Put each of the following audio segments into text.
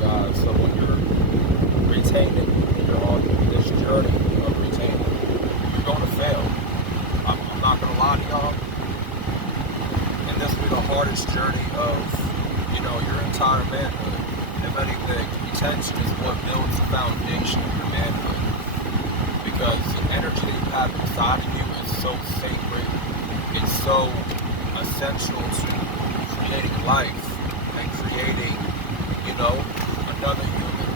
guys. So when you're retaining, when you're on this journey of retaining, you're going to fail. I'm not going to lie to y'all. And this will be the hardest journey of, your entire manhood. If anything, retention is what builds the foundation of your manhood. Because the energy that you have inside of you is so sacred. It's so essential to creating life and creating, another human.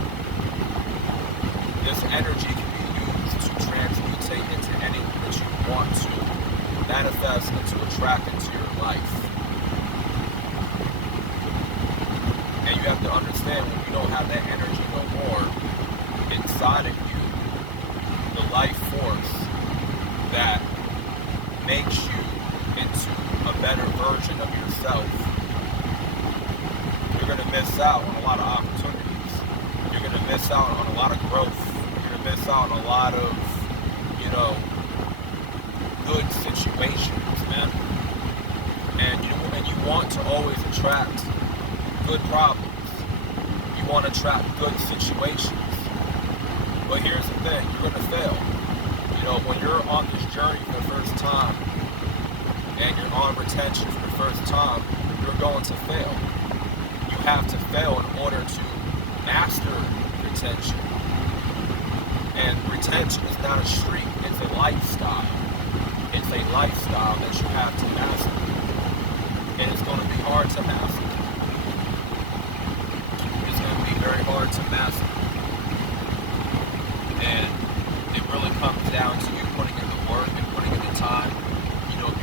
This energy can be used to transmutate into anything that you want to manifest and to attract into your life. And you have to understand, when you don't have that energy no more inside of you, the life force that makes you into a better version of yourself, you're going to miss out on a lot of opportunities. You're going to miss out on a lot of growth. You're going to miss out on a lot of, good situations, man. And you want to always attract good problems. You want to attract good situations. But here's the thing, you're going to fail. When you're on this journey for the first time and you're on retention for the first time, you're going to fail. You have to fail in order to master retention. And retention is not a streak, it's a lifestyle. It's a lifestyle that you have to master. And it's going to be hard to master. It's going to be very hard to master. And it really comes down to you putting in the work and putting in the time,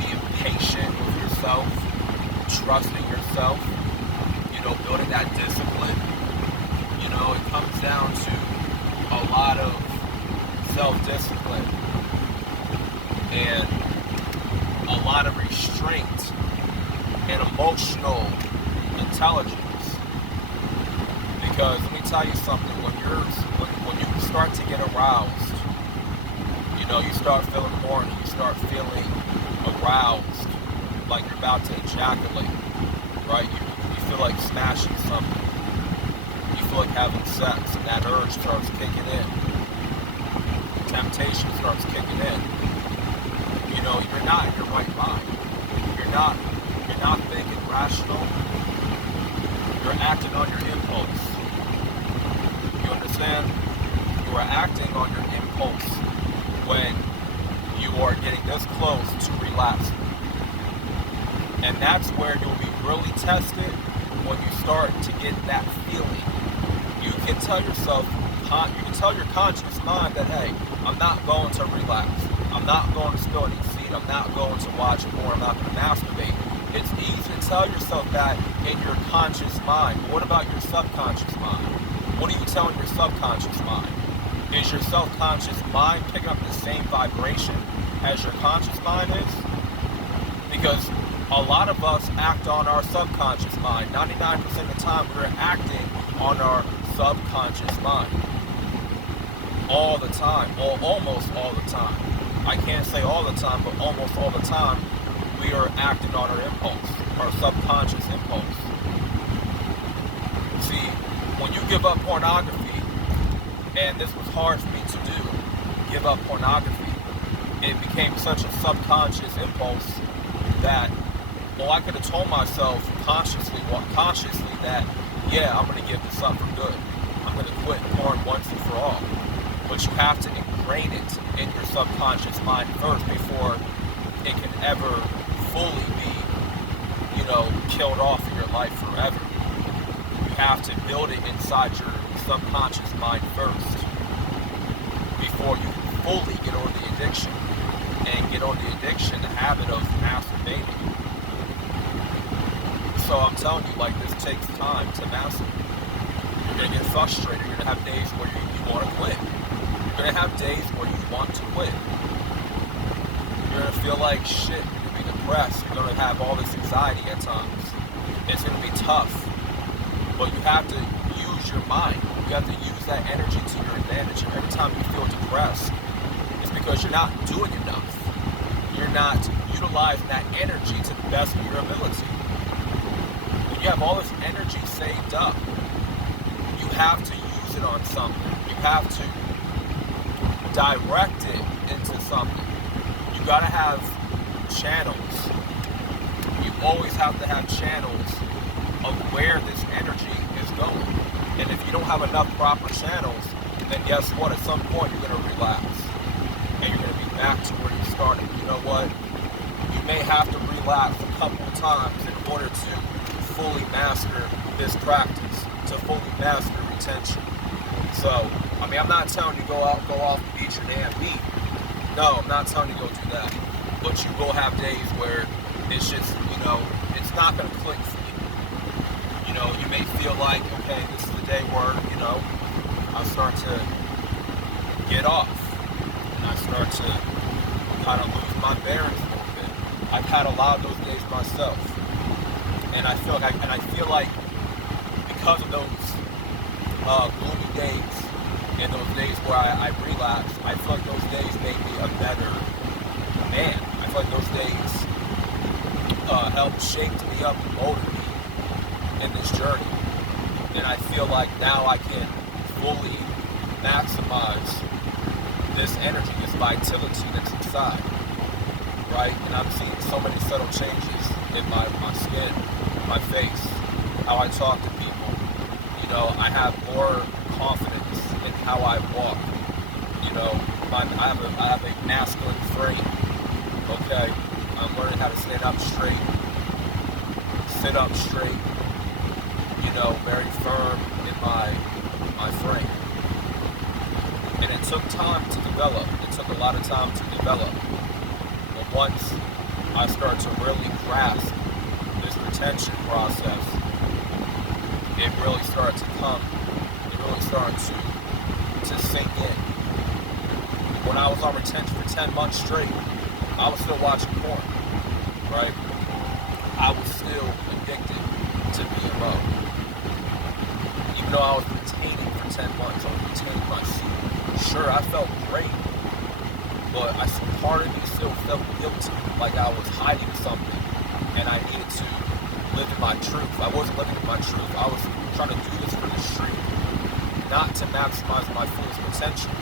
being patient with yourself, trusting yourself, building that discipline. It comes down to a lot of self-discipline and a lot of restraint and emotional intelligence. Because let me tell you something, when you start to get aroused, you start feeling horny, you start feeling aroused, like you're about to ejaculate, right? You feel like smashing something. You feel like having sex, and that urge starts kicking in. Temptation starts kicking in. You're not in your right mind. You're not thinking rational. You're acting on your impulse. You understand? You are acting on your impulse when you are getting this close to relapsing. And that's where you'll be really tested, when you start to get that feeling. You can tell yourself, you can tell your conscious mind that, hey, I'm not going to relapse. I'm not going to spill any seed. I'm not going to watch porn. I'm not going to masturbate. It's easy to tell yourself that in your conscious mind. But what about your subconscious mind? What are you telling your subconscious mind? Is your subconscious mind picking up the same vibration as your conscious mind is? Because a lot of us act on our subconscious mind. 99% of the time we're acting on our subconscious mind. All the time, or almost all the time. I can't say all the time, but almost all the time we are acting on our impulse, our subconscious impulse. See, when you give up pornography, and this was hard for me to do, give up pornography, it became such a subconscious impulse that, I could have told myself consciously that, yeah, I'm going to give this up for good. I'm going to quit porn once and for all. But you have to ingrain it in your subconscious mind first before it can ever fully be, killed off in your life forever. You have to build it inside your subconscious mind first before you can fully get over the addiction and get over the addiction, the habit of masturbating. So I'm telling you, this takes time to master. You're going to get frustrated. You're going to have days where you want to quit. You're going to have days where you want to quit. You're going to feel like shit. You're going to be depressed. You're going to have all this anxiety at times. It's going to be tough. But you have to use your mind. You have to use that energy to your advantage. And every time you feel depressed, it's because you're not doing enough. You're not utilizing that energy to the best of your ability. When you have all this energy saved up, you you have to use it on something. You have to direct it into something. You gotta have channels. You always have to have channels of where this energy is going. And if you don't have enough proper channels, then guess what? At some point you're gonna relapse. And you're gonna be back to where you started. You know what? You may have to relapse a couple of times in order to fully master this practice, to fully master retention. So, I mean, I'm not telling you go off and beat your damn beat. No, I'm not telling you go do that. But you will have days where it's just, it's not going to click for you. You may feel like, okay, this is the day where, I start to get off. And I start to kind of lose my bearings a little bit. I've had a lot of those days myself. And I feel like because of those gloomy days and those days where I relapsed, I feel like those days made me a better man. I feel like those days helped shape me up and molded me in this journey. And I feel like now I can fully maximize this energy, this vitality that's inside, right? And I'm seeing so many subtle changes in my skin, my face, how I talk to people. I have more confidence in how I walk. I have a masculine frame. Okay, I'm learning how to stand up straight, sit up straight. Very firm in my frame. And it took time to develop. It took a lot of time to develop. But once I started to really grasp this retention process, it really started to come. It really started to sink in. When I was on retention for 10 months straight, I was still watching porn, right? I was still addicted to being low. Even though I was retaining for 10 months, I was retaining my semen. Sure, I felt great, but part of me still felt guilty, like I was hiding something, and I needed to live in my truth. I wasn't living in my truth. I was trying to do this for the street, not to maximize my fullest potential.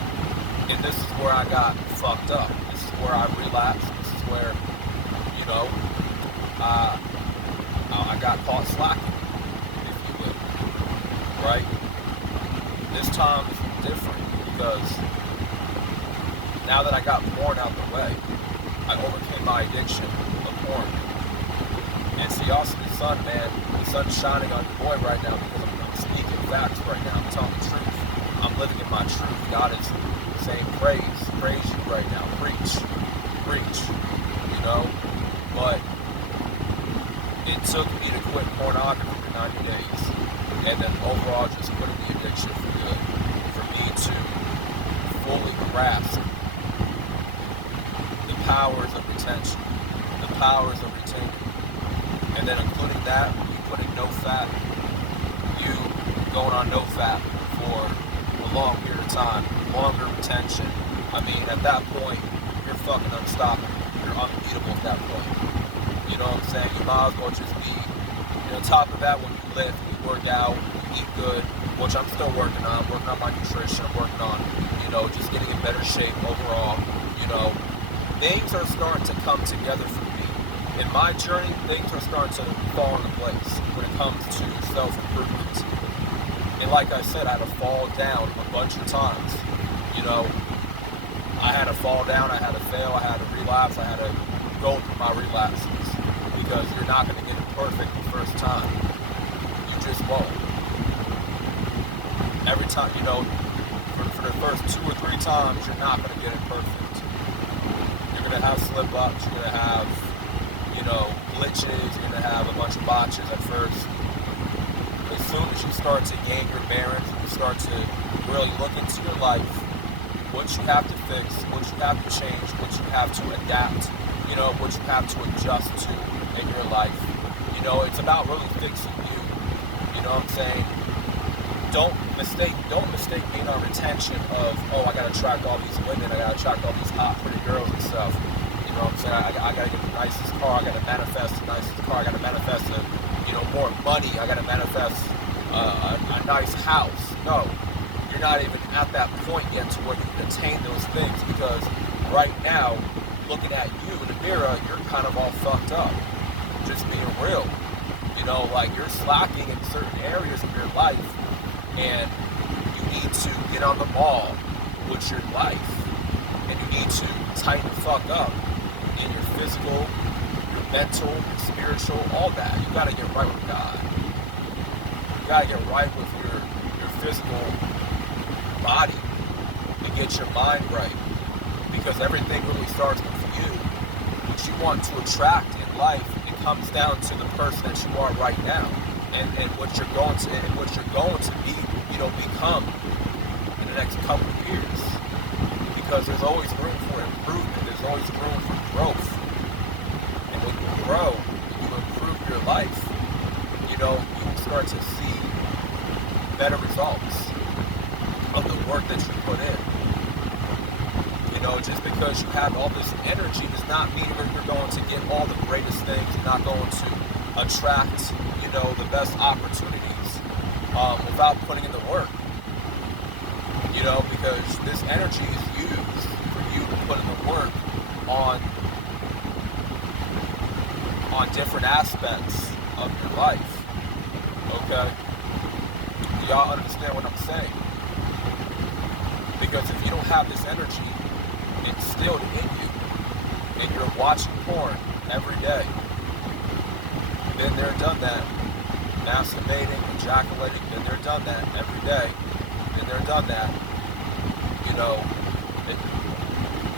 And this is where I got fucked up. This is where I relapsed. This is where, I got caught slacking, if you will, right? This time is different because now that I got porn out the way, I overcame my addiction of porn. And see, also the sun, man, the sun's shining on your boy right now because I'm speaking facts right now. I'm telling the truth. I'm living in my truth. God is saying praise you right now. Preach. But it took me to quit pornography for 90 days. And then overall just quitting the addiction for good. For me to fully grasp the powers of retention, the powers of retaining. And then including that, you putting no fat, you going on no fat for a long period of time, longer retention. I mean, at that point, you're fucking unstoppable. You're unbeatable at that point. You know what I'm saying? You might as well just be, on top of that, when you lift, you work out, you eat good, which I'm still working on. I'm working on my nutrition. I'm working on, just getting in better shape overall. Things are starting to come together for me. In my journey, things are starting to fall into place when it comes to self-improvement. And like I said, I had to fall down a bunch of times. I had to fall down, I had to fail, I had to relapse, I had to go through my relapses. Because you're not going to get it perfect the first time. You just won't. Every time, for the first 2 or 3 times, you're not going to get it perfect. You're going to have slip-ups, you're going to have glitches, you're going to have a bunch of botches at first. But as soon as you start to gain your bearings, and you start to really look into your life, what you have to fix, what you have to change, what you have to adapt, what you have to adjust to in your life. It's about really fixing you. You know what I'm saying? Don't mistake being on retention of, I gotta attract all these women, I gotta attract all these hot, pretty girls and stuff. You know what I'm saying? I gotta get the nicest car, I gotta manifest the nicest car, I gotta manifest more money, I gotta manifest a nice house. No, you're not even at that point yet to where you can attain those things, because right now, looking at you in the mirror, you're kind of all fucked up. Just being real. You know, like, you're slacking in certain areas of your life, and you need to get on the ball with your life, and you need to tighten the fuck up in your physical, your mental, your spiritual, all that. You gotta get right with God. You gotta get right with your physical body and get your mind right, because everything really starts with you. What you want to attract in life, it comes down to the person that you are right now, and what you're going to be, become in the next couple of years. Because there's always room for improvement. There's always room for growth. And when you grow, you improve your life, you will start to see better results of the work that you put in. Just because you have all this energy does not mean that you're going to get all the greatest things. You're not going to attract, the best opportunities without putting in the work. Because this energy is used for you to put in the work on different aspects of your life. Okay? Do y'all understand what I'm saying? Because if you don't have this energy instilled in you, and you're watching porn every day, been there, done that, masturbating, ejaculating, been there, done that every day, been there, done that,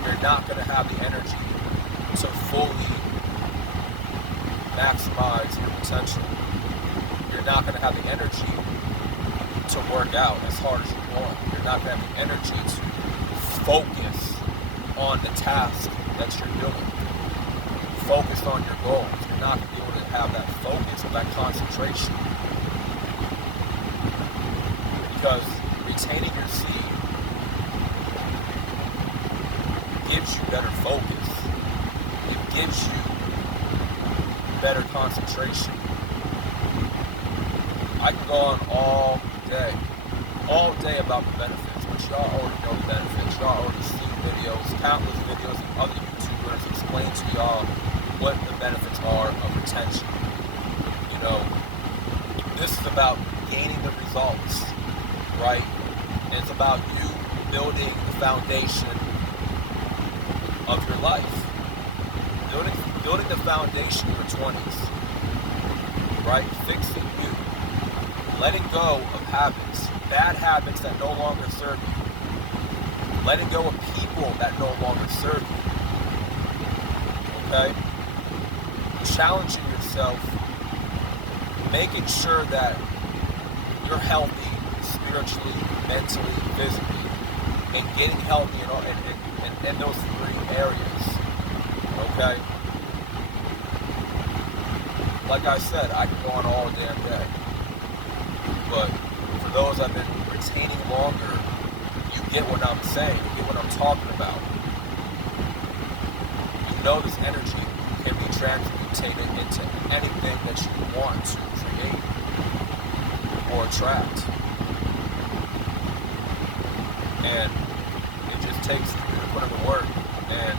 you're not going to have the energy to fully maximize your potential. You're not going to have the energy to work out as hard as you want. You're not going to have the energy to focus on the task that you're doing. Focus on your goals. You're not going to be able to have that focus or that concentration. Because retaining your seed gives you better focus. It gives you better concentration. I can go on all day about the benefits, but y'all already know the benefits. Y'all already see videos, countless videos of other YouTubers explain to y'all what the benefits are of retention. This is about gaining the results, right? And it's about you building the foundation of your life. Building the foundation of your 20s, right? Fixing you. Letting go of habits, bad habits that no longer serve you. Letting go of people that no longer serve you. Okay? Challenging yourself, making sure that you're healthy spiritually, mentally, physically, and getting healthy in those three areas. Okay? Like I said, I can go on all damn day. But for those I've been retaining longer, you get what I'm saying, you get what I'm talking about. This energy can be transmutated into anything that you want to create or attract. And it just takes you to put in the work and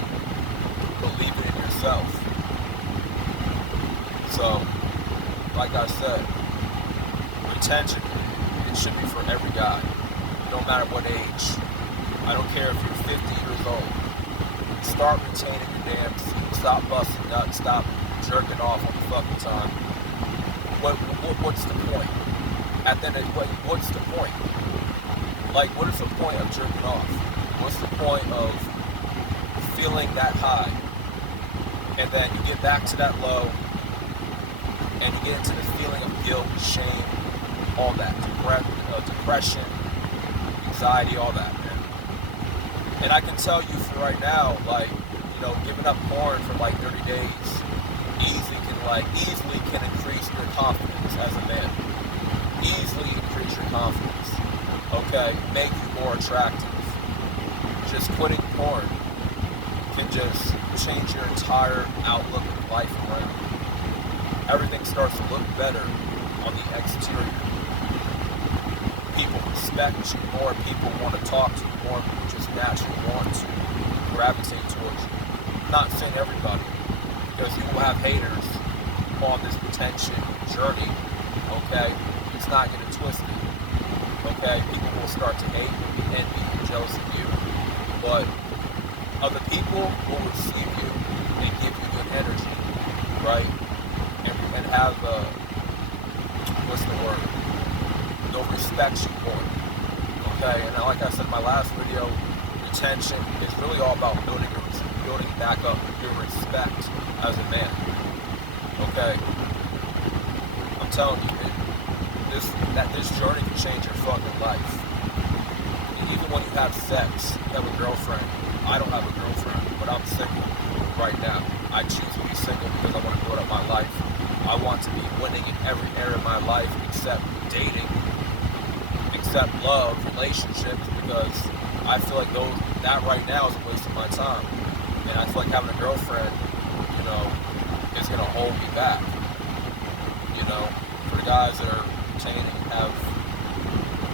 believe it in yourself. So, like I said, retention, it should be for every guy, no matter what age. I don't care if you're 50 years old. Start retaining your damn seed. Stop busting nuts. Stop jerking off all the fucking time. What's the point? At the end of the day, what's the point? Like, what is the point of jerking off? What's the point of feeling that high? And then you get back to that low, and you get into the feeling of guilt, shame, all that, depression, anxiety, all that, man. And I can tell you for right now, like, giving up porn for like 30 days easily can increase your confidence as a man. Easily increase your confidence. Okay, make you more attractive. Just quitting porn can just change your entire outlook of life around. Everything starts to look better on the exterior. expect more people want to talk to you, more people just naturally want to gravitate towards you. I'm not saying everybody, because you will have haters on this retention journey, okay? It's not getting twisted, okay? People will start to hate and be envy and jealous of you, but other people will receive you and give you good energy, right? And have what's the word? They'll respect you more, okay? And like I said in my last video, retention is really all about building back up your respect as a man, okay? I'm telling you, this journey can change your fucking life. And even when you have sex, you have a girlfriend. I don't have a girlfriend, but I'm single right now. I choose to be single because I want to build up my life. I want to be winning in every area of my life except dating, except love, relationships, because I feel like that right now is a waste of my time. And I feel like having a girlfriend, is going to hold me back. For the guys that are retaining and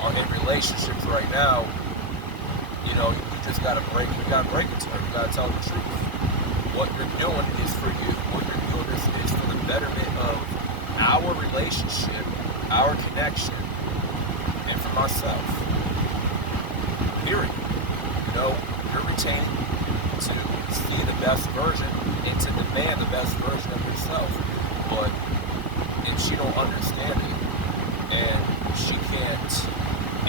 are in relationships right now, you just got to break it to her. You got to tell the truth. What you're doing is for you. What you're doing is for the betterment of our relationship, our connection, and for myself. Period. You're retaining to see the best version and to demand the best version of yourself. But if she don't understand it and she can't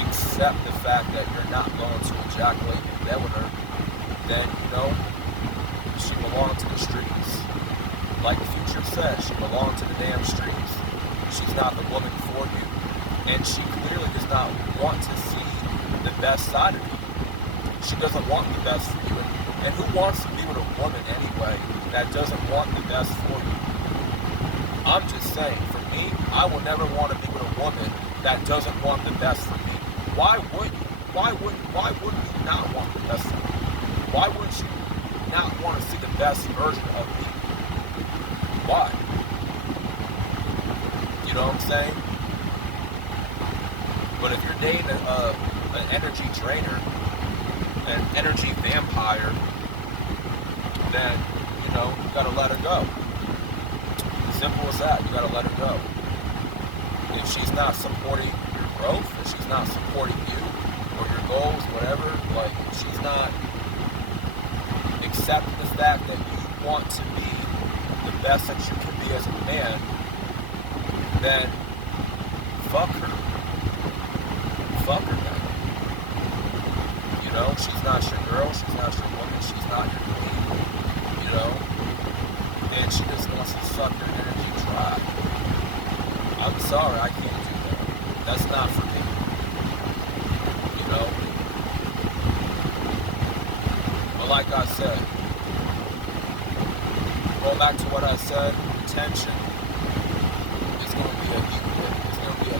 accept the fact that you're not going to ejaculate in bed with her, then she belongs to the streets. Like Future said, she belongs to the damn streets. She's not the woman for you. And she clearly does not want to see the best side of you. She doesn't want the best for you. And who wants to be with a woman anyway that doesn't want the best for you? I'm just saying, for me, I will never want to be with a woman that doesn't want the best for me. Why would you? Why would you not want the best for me? Why would you not want to see the best version of me? Why? You know what I'm saying? But if you're dating an energy drainer, an energy vampire, then you gotta let her go. Simple as that. You gotta let her go. If she's not supporting your growth, if she's not supporting you or your goals, whatever, like if she's not accepting the fact that you want to be the best that you can be as a man, then fuck her. Fuck her, man. She's not your girl, she's not your woman, she's not your queen, and she just wants to suck your energy dry. I'm sorry, I can't do that. That's not for me. But like I said, going back to what I said, retention is going to be a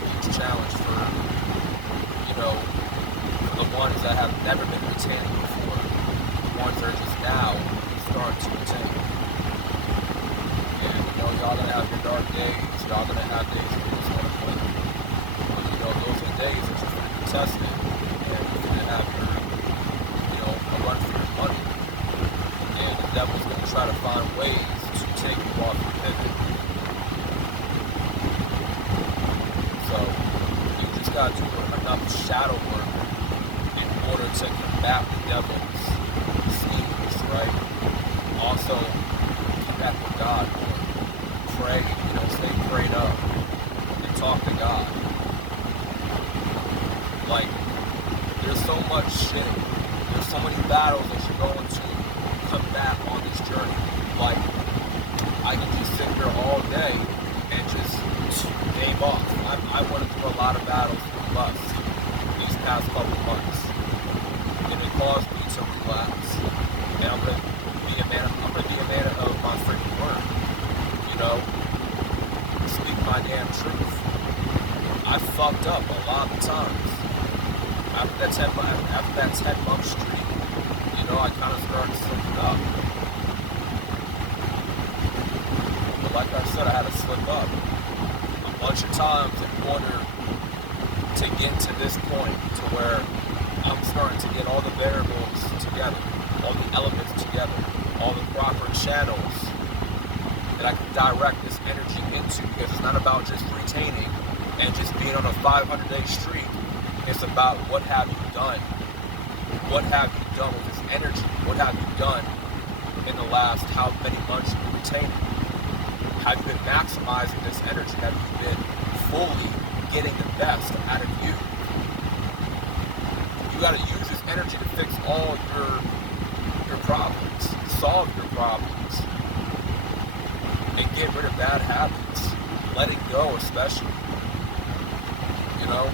huge challenge for the ones that have never been retaining before, the ones that are just now starting to retain. And y'all gonna have your dark days, y'all gonna have days where you just want to quit. But those are days that you're gonna be tested, and you're gonna have your, a run for your money. And the devil's gonna try to find ways to take you off your pivot. So you just gotta do enough shadow work in order to combat the devil's schemes, right? Also, connect with God more. Pray, stay prayed up and talk to God. Like, there's so much shit, there's so many battles that you're going to combat on this journey. Like, I can just sit here all day and just name off. I went through a lot of battles with lust these past couple months. And it caused me to relax. And I'm gonna be a man of my freaking word. Speak my damn truth. I fucked up a lot of times. After that 10-month streak, I kind of started slipping up. But like I said, I had to slip up a bunch of times in order to to get to this point to where I'm starting to get all the variables together, all the elements together, all the proper channels that I can direct this energy into, because it's not about just retaining and just being on a 500-day streak. It's about what have you done? What have you done with this energy? What have you done in the last how many months you've been retaining? Have you been maximizing this energy? Have you been fully getting the best out of you? You got to use this energy to fix all your problems, solve your problems, and get rid of bad habits. Letting go, especially. You know?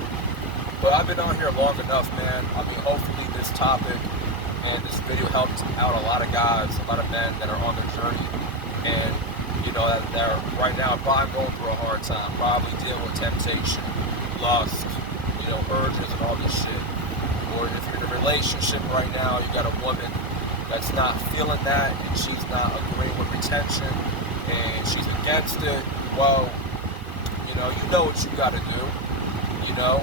But I've been on here long enough, man. I mean, hopefully this topic and this video helped out a lot of guys, a lot of men that are on their journey. And, you know, that they're right now probably going through a hard time, probably dealing with temptation, lust, you know, urges and all this shit. Or if you're in a relationship right now, you got a woman that's not feeling that and she's not agreeing with retention and she's against it, well, you know what you got to do, you know?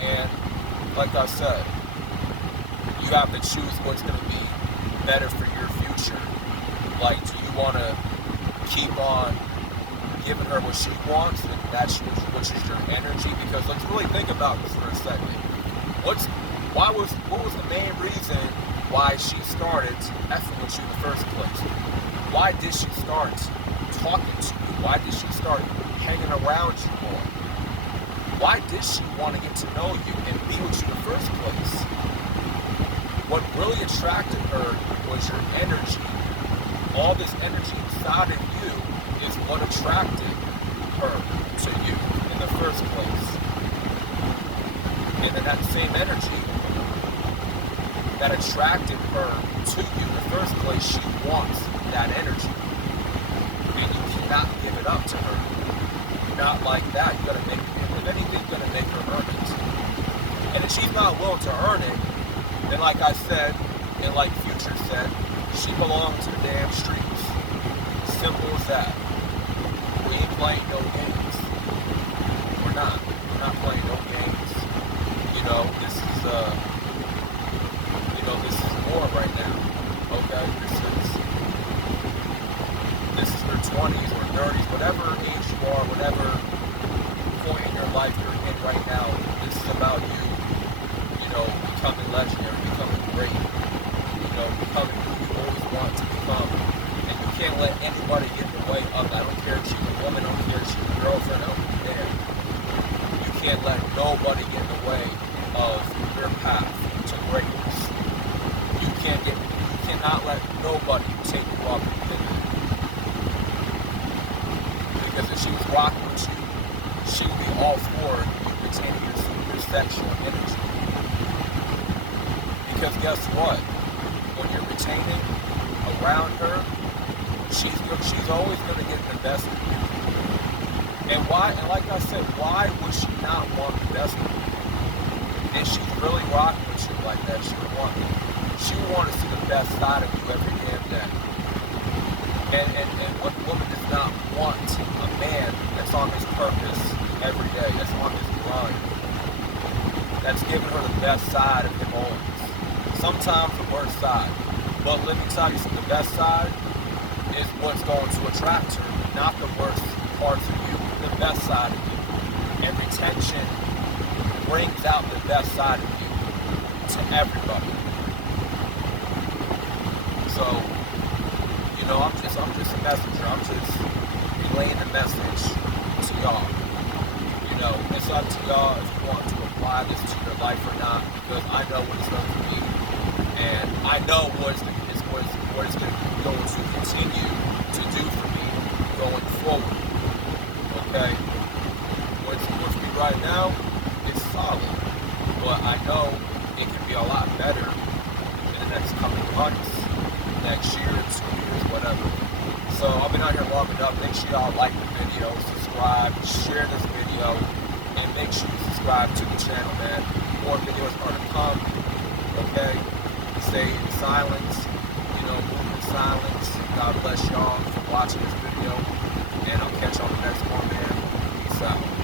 And like I said, you have to choose what's going to be better for your future. Like, do you want to keep on giving her what she wants, and that's which is your energy? Because let's really think about this for a second. What was the main reason why she started effing with you in the first place? Why did she start talking to you? Why did she start hanging around you more? Why did she want to get to know you and be with you in the first place? What really attracted her was your energy. All this energy inside of you is what attracted her to you in the first place. And then that same energy that attracted her to you in the first place, she wants that energy. And you cannot give it up to her. You're not like that. You gotta make it. If anything, you're gonna make her earn it. And if she's not willing to earn it, then like I said, and like Future said, she belongs to the damn streets. Simple as that. We ain't playing no games. We're not. We're not playing no games. You know, this is war right now. Okay? This is your 20s or 30s, whatever age you are, whatever point in your life you're in right now. This is about you know, becoming legendary, becoming great, you know, becoming who you always want to become. And you can't let anybody get in the way of that. I don't care if she's a woman, I don't care if she's a girlfriend, I don't care. You can't let nobody get in the way of your path to greatness. You cannot let nobody take you off your pivot. Because if she was rocking with you, she would be all for you retaining your sexual energy. Because guess what? When you're retaining around her, she's always going to get the best of you. And like I said, why would she not want the best of you? And she's really rocking with you like that. She would want to see the best side of you every damn day. And what woman does not want a man that's on his purpose every day, that's on his grind, that's giving her the best side of him always. Sometimes the worst side. But let me tell you something, the best side is what's going to attract her, not the worst parts of you, the best side of you. And retention brings out the best side of you to everybody. So, you know, I'm just a messenger. I'm just relaying the message to y'all. You know, it's up to y'all if you want to apply this to your life or not, because I know what it's done for me, and I know what it's going to continue to do for me going forward. Okay? What's for me right now, it's solid, but I know it can be a lot better in the next couple of months, next year, 2 years, whatever. So I've been out here long enough. Make sure y'all like the video, subscribe, share this video, and make sure you subscribe to the channel, man. More videos are to come. Okay? Stay in silence. You know, move in silence. God bless y'all for watching this video. And I'll catch you on the next one, man. Peace out.